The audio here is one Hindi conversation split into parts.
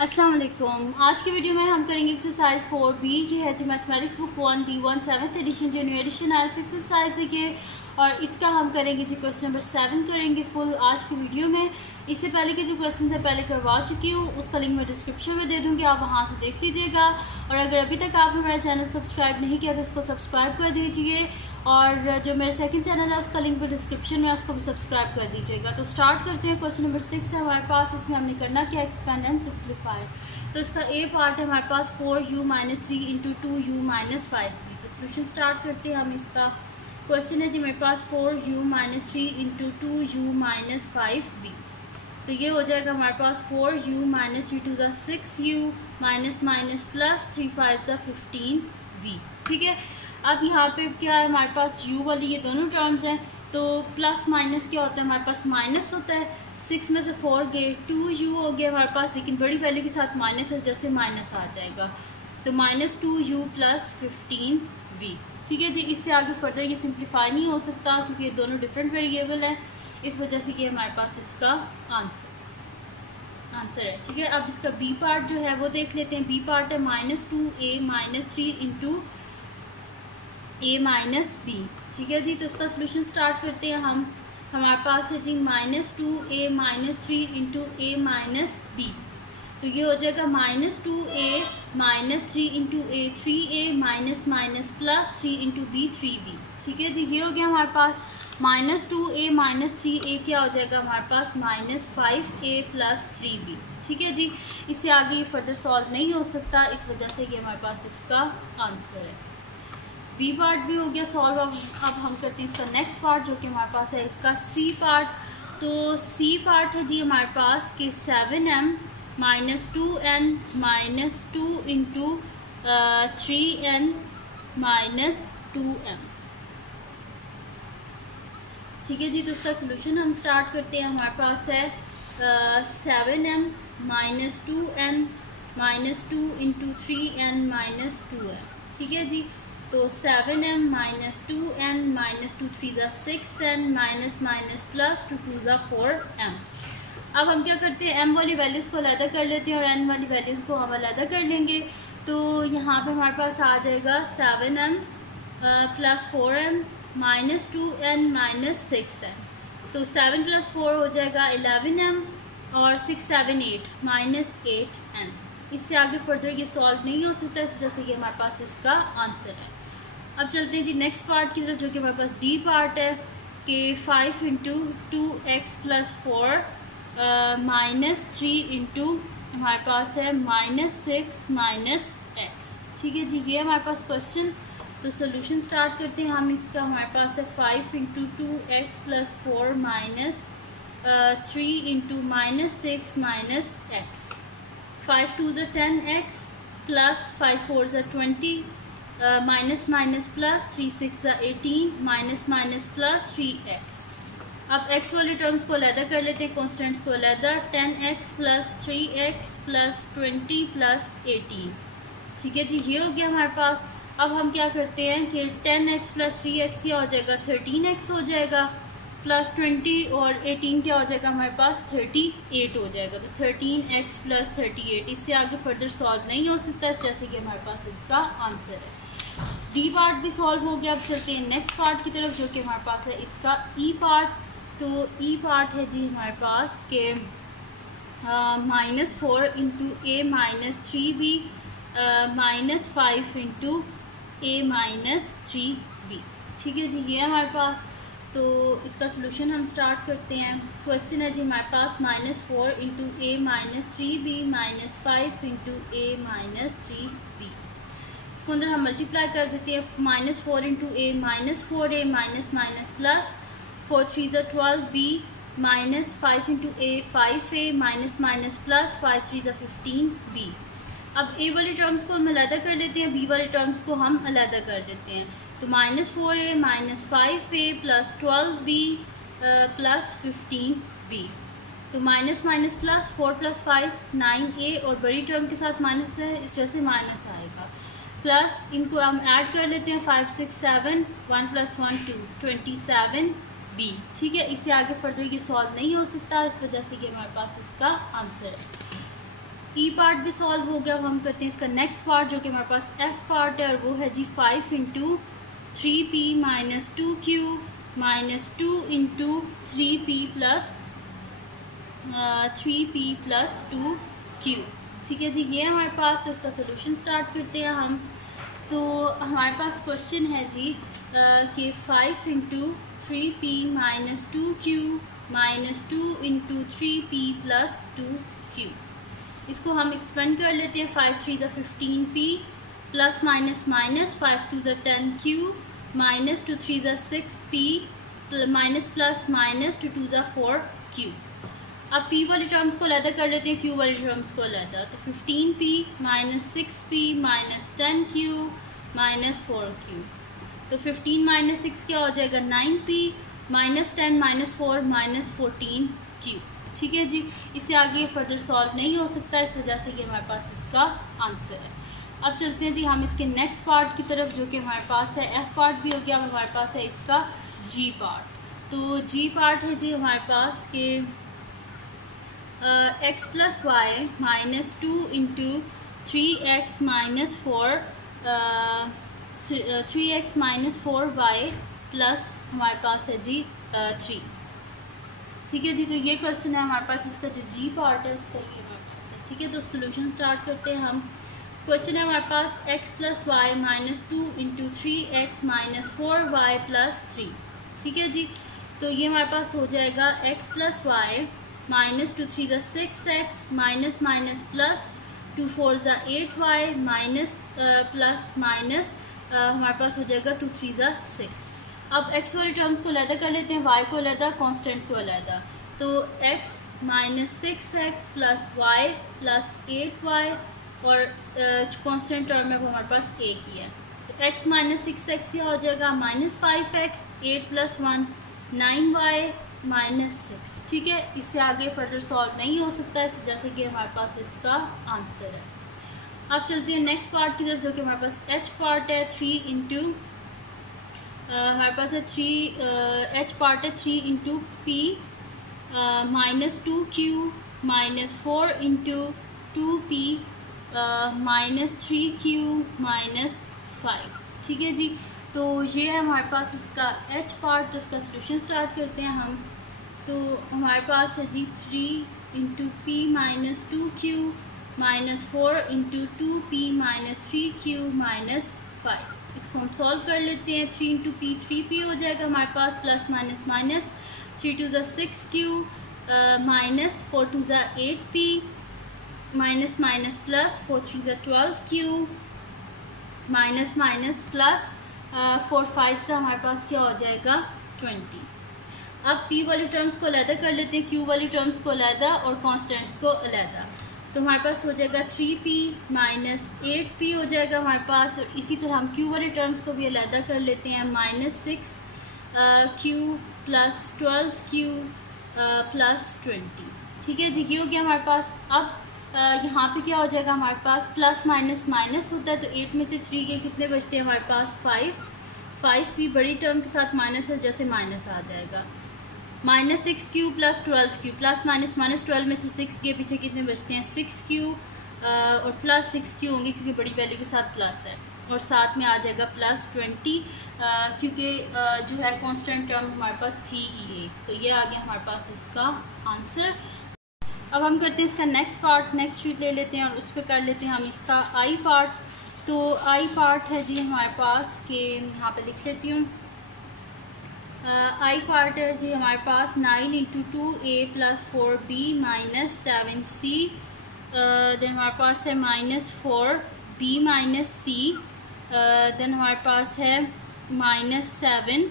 अस्सलाम वालेकुम। आज की वीडियो में हम करेंगे एक्सरसाइज 4B की है जो mathematics book 1B1 7th edition जो न्यू एडिशन आया एक्सरसाइज है कि और इसका हम करेंगे जी क्वेश्चन नंबर 7 करेंगे फुल आज की वीडियो में। इससे पहले के जो क्वेश्चन है पहले करवा चुकी हूँ, उसका लिंक मैं डिस्क्रिप्शन में दे दूँगी, आप वहाँ से देख लीजिएगा। और अगर अभी तक आपने मेरा चैनल सब्सक्राइब नहीं किया तो उसको सब्सक्राइब कर दीजिए और जो मेरा सेकंड चैनल है उसका लिंक भी डिस्क्रिप्शन में, उसको भी सब्सक्राइब कर दीजिएगा। तो स्टार्ट करते हैं। क्वेश्चन नंबर 6 है हमारे पास। इसमें हमने करना क्या, एक्सपेंड एंड सिंप्लीफाई। तो इसका ए पार्ट है हमारे पास 4u - 3 × 2u - 5b। तो सोल्यूशन स्टार्ट करते हैं हम। इसका क्वेश्चन है जी मेरे पास 4u - 3 × 2u - 5b। तो ये हो जाएगा हमारे पास 4u - 3 × 6u - प्लस 3 × 5 = 15v। ठीक है। अब यहाँ पे क्या है हमारे पास u वाली ये दोनों टर्म्स हैं, तो प्लस माइनस क्या होता है हमारे पास माइनस होता है। 6 में से 4 गए, 2u हो गया हमारे पास, लेकिन बड़ी वैल्यू के साथ माइनस है, जैसे माइनस आ जाएगा तो -2u + 15v। ठीक है जी। इससे आगे फर्दर ये सिंप्लीफाई नहीं हो सकता क्योंकि ये दोनों डिफरेंट वेरिएबल हैं, इस वजह से कि हमारे पास इसका आंसर है। ठीक है। अब इसका बी पार्ट जो है वो देख लेते हैं। बी पार्ट है -2a - 3 × a - b। ठीक है जी। तो इसका सोल्यूशन स्टार्ट करते हैं हम। हमारे पास है जी -2a - 3 × a - b। तो ये हो जाएगा -2a - 3 × a 3a plus 3 × b 3b। ठीक है जी। ये हो गया हमारे पास -2a - 3a क्या हो जाएगा हमारे पास -5a प्लस 3b। ठीक है जी। इससे आगे फर्दर सॉल्व नहीं हो सकता, इस वजह से ये हमारे पास इसका आंसर है। बी पार्ट भी हो गया सॉल्व। अब हम करते हैं इसका नेक्स्ट पार्ट जो कि हमारे पास है इसका सी पार्ट। तो सी पार्ट है जी हमारे पास कि 7m - 2n - 2 × 3n - 2m। ठीक है जी। तो इसका सोल्यूशन हम स्टार्ट करते हैं। हमारे पास है 7m - 2n - 2 × 3n - 2m। ठीक है जी। तो 7m - 2n - 2 3 = 6n plus 2 2 = 4m। अब हम क्या करते हैं, m वाली वैल्यूज़ को अलग कर लेते हैं और n वाली वैल्यूज़ को हम अलग कर लेंगे। तो यहाँ पे हमारे पास आ जाएगा 7m + 4m - 2n - 6n। तो 7 + 4 हो जाएगा 11m और 6 7 8 -8n। इससे आगे फर्दर ये सॉल्व नहीं हो सकता, इस वजह से ये हमारे पास इसका आंसर है। अब चलते हैं जी नेक्स्ट पार्ट की तरफ जो कि हमारे पास डी पार्ट है कि 5 × 2x + 4 -3 × हमारे पास है -6 - x। ठीक है जी। ये हमारे पास क्वेश्चन। तो सोल्यूशन स्टार्ट करते हैं हम। इसका हमारे पास है 5 × 2x + 4 -3 × -6 - x। 5 2 = 10x plus 5 4 = 20 plus 3 6 = 18 plus 3x। अब x वाले टर्म्स को अलग कर लेते हैं, कॉन्स्टेंट्स को अलग। 10x + 3x + 20 + 18। ठीक है जी। ये हो गया हमारे पास। अब हम क्या करते हैं कि 10x + 3x क्या हो जाएगा 13x हो जाएगा, प्लस 20 और 18 क्या हो जाएगा हमारे पास 38 हो जाएगा। तो 13x + 38। इससे आगे फर्दर सॉल्व नहीं हो सकता, इस जैसे कि हमारे पास इसका आंसर है। डी पार्ट भी सॉल्व हो गया। अब चलते हैं नेक्स्ट पार्ट की तरफ जो कि हमारे पास है इसका ई पार्ट। तो ई पार्ट है जी हमारे पास के -4 × a - 3b -5 × a - 3b। ठीक है जी। ये हमारे पास। तो इसका सोल्यूशन हम स्टार्ट करते हैं। क्वेश्चन है जी हमारे पास -4 × a - 3b -5 × a - 3b। इसको अंदर हम मल्टीप्लाई कर देते हैं। -4 × a -4a plus 4 3 = 12b -5 × a 5a plus 5 3 = 15b। अब a वाली टर्म्स को हम अलग कर लेते हैं, b वाली टर्म्स को हम अलग कर देते हैं। तो -4a -5a plus 12b plus 15b। तो माइनस प्लस 4 + 5 9a और बड़ी टर्म के साथ माइनस है, इस वजह से माइनस आएगा। प्लस इनको हम ऐड कर लेते हैं 5 6 7 1 + 1 2 27b। ठीक है। इससे आगे फर्दर ये सॉल्व नहीं हो सकता, इस वजह से कि हमारे पास इसका आंसर है। ई पार्ट भी सॉल्व हो गया। अब हम करते हैं इसका नेक्स्ट पार्ट जो कि हमारे पास एफ पार्ट है, और वो है जी 5 into 3p minus 2q minus 2 into 3p plus 2q। ठीक है जी, ये हमारे पास, तो इसका सोल्यूशन स्टार्ट करते हैं हम। तो हमारे पास क्वेश्चन है जी कि 5 into 3p minus 2q minus 2 into 3p plus 2q। इसको हम एक्सपेंड कर लेते हैं। 5 3 the 15p plus minus minus 5 2 the 10q minus 2 3 the 6p minus plus minus 2 2 the 4q। अब p वाली टर्म्स को अलग कर लेते हैं, q वाली टर्म्स को अलग। तो 15p minus 6p minus 10q minus 4q। तो 15 माइनस 6 क्या हो जाएगा 9p minus 10 minus 4 minus 14q। ठीक है जी, इससे आगे फर्दर सॉल्व नहीं हो सकता, इस वजह से ये हमारे पास इसका आंसर है। अब चलते हैं जी हम इसके नेक्स्ट पार्ट की तरफ, जो कि हमारे पास है एफ पार्ट भी हो गया। अब हमारे पास है इसका जी पार्ट। तो जी पार्ट है जी हमारे पास के x plus y minus 2 into 3x minus 4 3x minus 4y plus हमारे पास है जी 3। ठीक है जी, तो ये क्वेश्चन है हमारे पास। इसका जो जी पार्ट है उसका ये हमारे पास है। ठीक है, तो सोल्यूशन स्टार्ट करते हैं हम। क्वेश्चन है हमारे पास x plus y minus 2 into 3x minus 4y plus 3। ठीक है जी, तो ये हमारे पास हो जाएगा x प्लस वाई माइनस 2 3 द 6x माइनस माइनस प्लस 2 4 द 8y माइनस प्लस माइनस हमारे पास हो जाएगा 2 3 द 6। अब x वाली टर्म्स को अलग कर लेते हैं, y को अलग, कांस्टेंट को अलग। तो x minus 6x plus y plus 8y, और कांस्टेंट टर्म है वो हमारे पास a की है। तो x माइनस 6x क्या हो जाएगा minus 5x, 8 plus 1 9y minus 6। ठीक है, इससे आगे फर्दर सॉल्व नहीं हो सकता है, जैसे कि हमारे पास इसका आंसर है। अब चलते हैं नेक्स्ट पार्ट की तरफ, जो कि हमारे पास h पार्ट है। 3 इंटू हमारे पास है 3 h पार्ट है 3 into p minus 2q minus 4 into 2p minus 3q minus 5। ठीक है जी, तो ये है हमारे पास इसका h पार्ट। तो इसका सोल्यूशन स्टार्ट करते हैं हम। तो हमारे पास है जी 3 into p minus 2q minus 4 into 2p minus 3q minus 5। इसको हम सॉल्व कर लेते हैं। 3 इंटू पी 3p हो जाएगा हमारे पास, plus minus minus 3 to the 6q minus 4 to the 8p minus minus plus 4 three the 12q minus minus plus 4 5 से हमारे पास क्या हो जाएगा 20। अब p वाली टर्म्स को अलग कर लेते हैं, q वाली टर्म्स को अलग और कॉन्स्टेंट्स को अलग। तो हमारे पास हो जाएगा 3p माइनस 8p हो जाएगा हमारे पास। और इसी तरह हम q वाली टर्म्स को भी अलग कर लेते हैं, minus 6q plus 12q plus 20। ठीक है जी, ये हो गया हमारे पास। अब यहाँ पे क्या हो जाएगा हमारे पास, प्लस माइनस माइनस होता है, तो 8 में से 3 के कितने बचते हैं हमारे पास 5p बड़ी टर्म के साथ माइनस है, जैसे माइनस आ जाएगा। Minus 6q plus 12q plus minus minus 12 में से 6 के पीछे कितने बचते हैं 6q और प्लस 6q होंगे क्योंकि बड़ी वैल्यू के साथ प्लस है, और साथ में आ जाएगा प्लस 20 क्योंकि जो है कांस्टेंट टर्म हमारे पास थी ही एक। तो ये आ गया हमारे पास इसका आंसर। अब हम करते हैं इसका नेक्स्ट पार्ट। नेक्स्ट शीट ले लेते हैं और उस पर कर लेते हैं हम इसका आई पार्ट। तो आई पार्ट है जी हमारे पास के यहाँ पे लिख लेती हूँ। आई पार्ट है जी हमारे पास 9 into 2a plus 4b minus 7c, then हमारे पास है minus 4b minus c, then हमारे पास है माइनस 7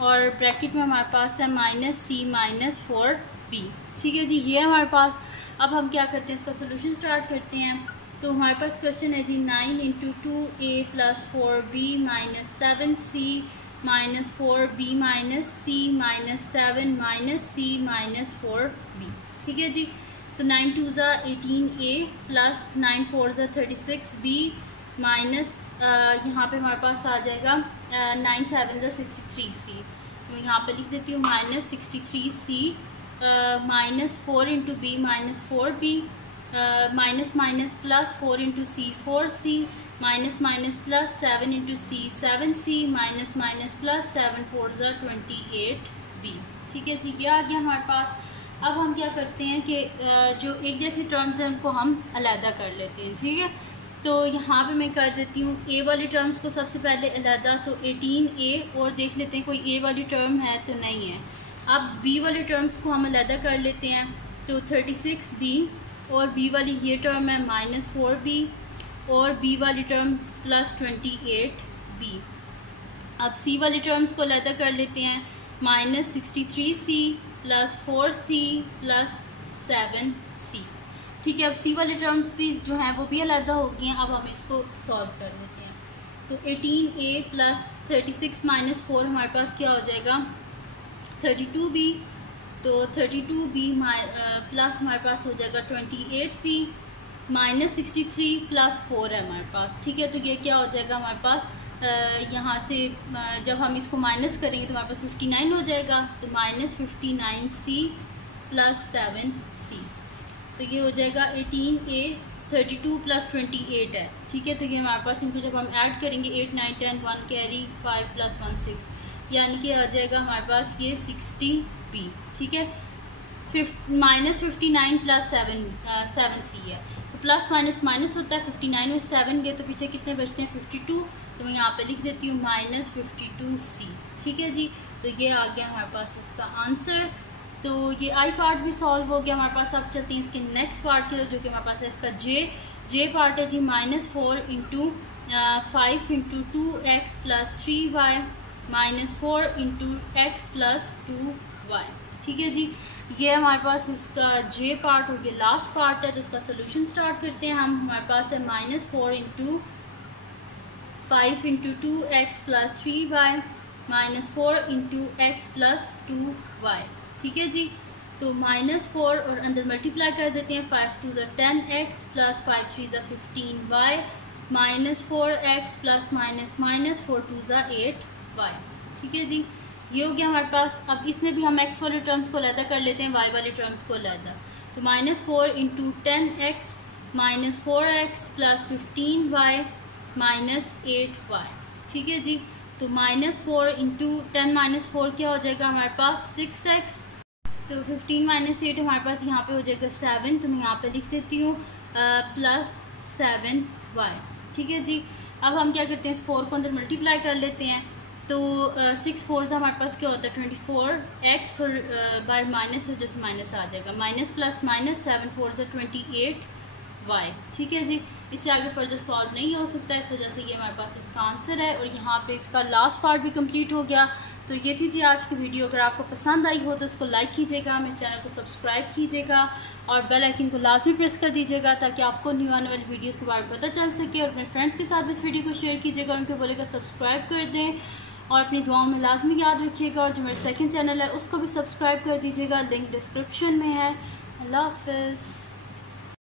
और ब्रैकेट में हमारे पास है माइनस c माइनस 4b। ठीक है जी, ये हमारे पास। अब हम क्या करते हैं, इसका सोल्यूशन स्टार्ट करते हैं। तो हमारे पास क्वेश्चन है जी 9 into 2a plus 4b minus 7c minus 4b minus c minus 7 minus c minus 4b। ठीक है जी, तो 9 2 ज़ा 18a प्लस 9 4 ज़ा 36b माइनस यहाँ पे हमारे पास आ जाएगा 9 7 ज़ा 63c। मैं यहाँ पे लिख देती हूँ minus 63c minus 4 into b minus 4b minus minus plus 4 into C 4c, minus minus plus 7 into C 7c, minus minus plus 7 4 28b। ठीक है जी, ये आ गया हमारे पास। अब हम क्या करते हैं कि जो एक जैसी टर्म्स हैं उनको हम अलहदा कर लेते हैं। ठीक है, तो यहाँ पे मैं कर देती हूँ ए वाली टर्म्स को सबसे पहले अलहदा। तो 18a और देख लेते हैं कोई ए वाली टर्म है तो नहीं है। अब बी वाली टर्म्स को हम अलहदा कर लेते हैं। तो 36b और बी वाली ये टर्म है -4b और बी वाली टर्म प्लस 28b। अब सी वाली टर्म्स को अलहदा कर लेते हैं। -63c plus 4c plus 7c। ठीक है, अब सी वाली टर्म्स भी जो हैं वो भी अलहदा हो गई हैं। अब हम इसको सॉल्व कर लेते हैं। तो 18a प्लस 36 माइनस 4 हमारे पास क्या हो जाएगा 32b। तो 32b प्लस हमारे पास हो जाएगा 28b, -63 प्लस 4 है हमारे पास। ठीक है, तो ये क्या हो जाएगा हमारे पास यहाँ से जब हम इसको माइनस करेंगे तो हमारे पास 59 हो जाएगा। तो -59c प्लस 7c, तो ये हो जाएगा 18a। 32 प्लस 28 है। ठीक है, तो ये हमारे पास इनको जब हम ऐड करेंगे 8 9 10 1 कैरी 5 प्लस 1 6, यानी कि आ जाएगा हमारे पास ये 60b। ठीक है, -59 प्लस 7c है। तो प्लस माइनस माइनस होता है, 59 में 7 गए तो पीछे कितने बचते हैं 52। तो मैं यहाँ पे लिख देती हूँ -52c। ठीक है जी, तो ये आ गया हमारे पास इसका आंसर। तो ये आई पार्ट भी सॉल्व हो गया हमारे पास। अब चलते हैं इसके नेक्स्ट पार्ट की, जो कि हमारे पास है इसका जे पार्ट है जी। -4 into 5 into 2x plus 3y -4 into x plus 2y। ठीक है जी, ये हमारे पास इसका जे पार्ट हो गया। लास्ट पार्ट है तो इसका सोल्यूशन स्टार्ट करते हैं हम। हमारे पास है -4 into 5 into 2x plus 3y -4 into x plus 2y। ठीक है जी, तो -4 और अंदर मल्टीप्लाई कर देते हैं। 5 2 10x plus 5 3 15y -4x plus -4 2 8y। ठीक है जी, ये हो गया हमारे पास। अब इसमें भी हम x वाले टर्म्स को अलहदा कर लेते हैं, y वाले टर्म्स को अलहदा। तो -4 into 10x -4x plus 15y -8y। ठीक है जी, तो -4 इंटू 10 -4 क्या हो जाएगा हमारे पास 6x। तो 15 - 8 हमारे पास यहाँ पे हो जाएगा 7। तो मैं यहाँ पे लिख देती हूँ प्लस 7y। ठीक है जी, अब हम क्या करते हैं इस 4 को अंदर मल्टीप्लाई कर लेते हैं। तो 6 4 से हमारे पास क्या होता है 24x और बाय माइनस है जैसे माइनस आ जाएगा, माइनस प्लस माइनस 7 4 से 28y। ठीक है जी, इससे आगे फर्दर सॉल्व नहीं हो सकता, इस वजह से ये हमारे पास इसका आंसर है। और यहाँ पे इसका लास्ट पार्ट भी कंप्लीट हो गया। तो ये थी जी आज की वीडियो। अगर आपको पसंद आई हो तो उसको लाइक कीजिएगा, मेरे चैनल को सब्सक्राइब कीजिएगा और बेल आइकन को लाजमी प्रेस कर दीजिएगा ताकि आपको न्यू आने वाली वीडियोज़ के बारे में पता चल सके। और अपने फ्रेंड्स के साथ भी इस वीडियो को शेयर कीजिएगा, उनको बोलेगा सब्सक्राइब कर दें और अपनी दुआओं में लाजमी याद रखिएगा। और जो मेरा सेकंड चैनल है उसको भी सब्सक्राइब कर दीजिएगा, लिंक डिस्क्रिप्शन में है। अल्लाह हाफ़िज़।